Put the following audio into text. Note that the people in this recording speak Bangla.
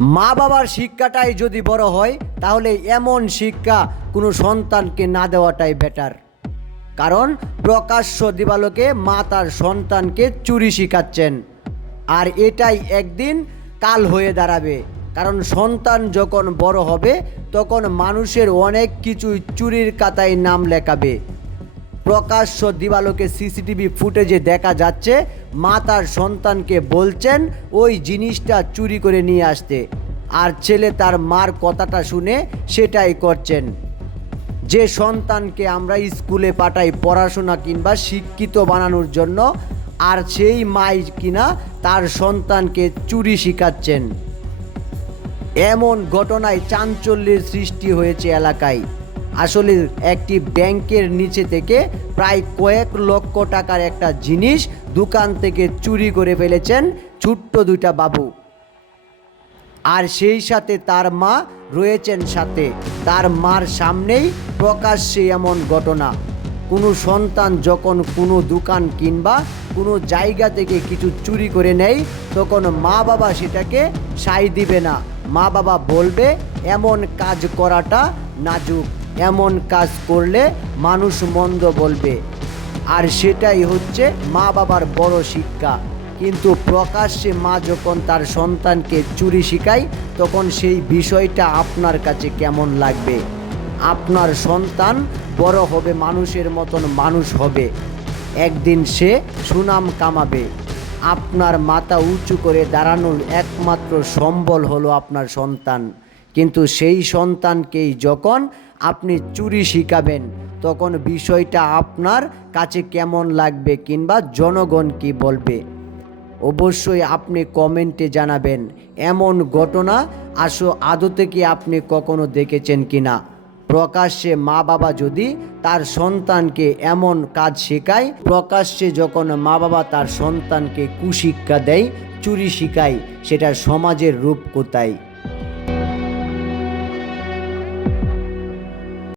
মা বাবার শিক্ষাটাই যদি বড় হয় তাহলে এমন শিক্ষা কোনো সন্তানকে না দেওয়াটাই বেটার। কারণ প্রকাশ্য দিবালোকে মা তার সন্তানকে চুরি শিখাচ্ছেন, আর এটাই একদিন কাল হয়ে দাঁড়াবে। কারণ সন্তান যখন বড় হবে তখন মানুষের অনেক কিছুই চুরির খাতায় নাম লেখাবে। প্রকাশ্য দিবালোকে সিসিটিভি ফুটেজে দেখা যাচ্ছে মা তার সন্তানকে বলছেন ওই জিনিসটা চুরি করে নিয়ে আসতে, আর ছেলে তার মার কথাটা শুনে সেটাই করছেন। যে সন্তানকে আমরা স্কুলে পাঠাই পড়াশোনা কিংবা শিক্ষিত বানানোর জন্য, আর সেই মাই কিনা তার সন্তানকে চুরি শিখাচ্ছেন। এমন ঘটনায় চাঞ্চল্যের সৃষ্টি হয়েছে এলাকায়। আসলে একটি ব্যাংকের নিচে থেকে প্রায় কয়েক লক্ষ টাকার একটা জিনিস দোকান থেকে চুরি করে ফেলেছেন ছোট্ট দুইটা বাবু, আর সেই সাথে তার মা রয়েছেন সাথে। তার মার সামনেই প্রকাশ্যে এমন ঘটনা। কোনো সন্তান যখন কোনো দোকান কিংবা কোনো জায়গা থেকে কিছু চুরি করে নেয় তখন মা বাবা সেটাকে সায় দিবে না। মা বাবা বলবে এমন কাজ করাটা নাজুক, এমন কাজ করলে মানুষ মন্দ বলবে, আর সেটাই হচ্ছে মা বাবার বড় শিক্ষা। কিন্তু প্রকাশ্যে মা যখন তার সন্তানকে চুরি শেখায় তখন সেই বিষয়টা আপনার কাছে কেমন লাগবে? আপনার সন্তান বড় হবে, মানুষের মতন মানুষ হবে, একদিন সে সুনাম কামাবে। আপনার মাথা উঁচু করে দাঁড়ানোর একমাত্র সম্বল হলো আপনার সন্তান। কিন্তু সেই সন্তানকেই যখন আপনি চুরি শিখাবেন তখন বিষয়টা আপনার কাছে কেমন লাগবে কিংবা জনগণ কি বলবে? অবশ্যই আপনি কমেন্টে জানাবেন এমন ঘটনা আদতে কি আপনি কখনো দেখেছেন কিনা। প্রকাশ্যে মা বাবা যদি তার সন্তানকে এমন কাজ শেখায়, প্রকাশ্যে যখন মা বাবা তার সন্তানকে কুশিক্ষা দেয়, চুরি শিখায়, সেটা সমাজের রূপ কোথায়?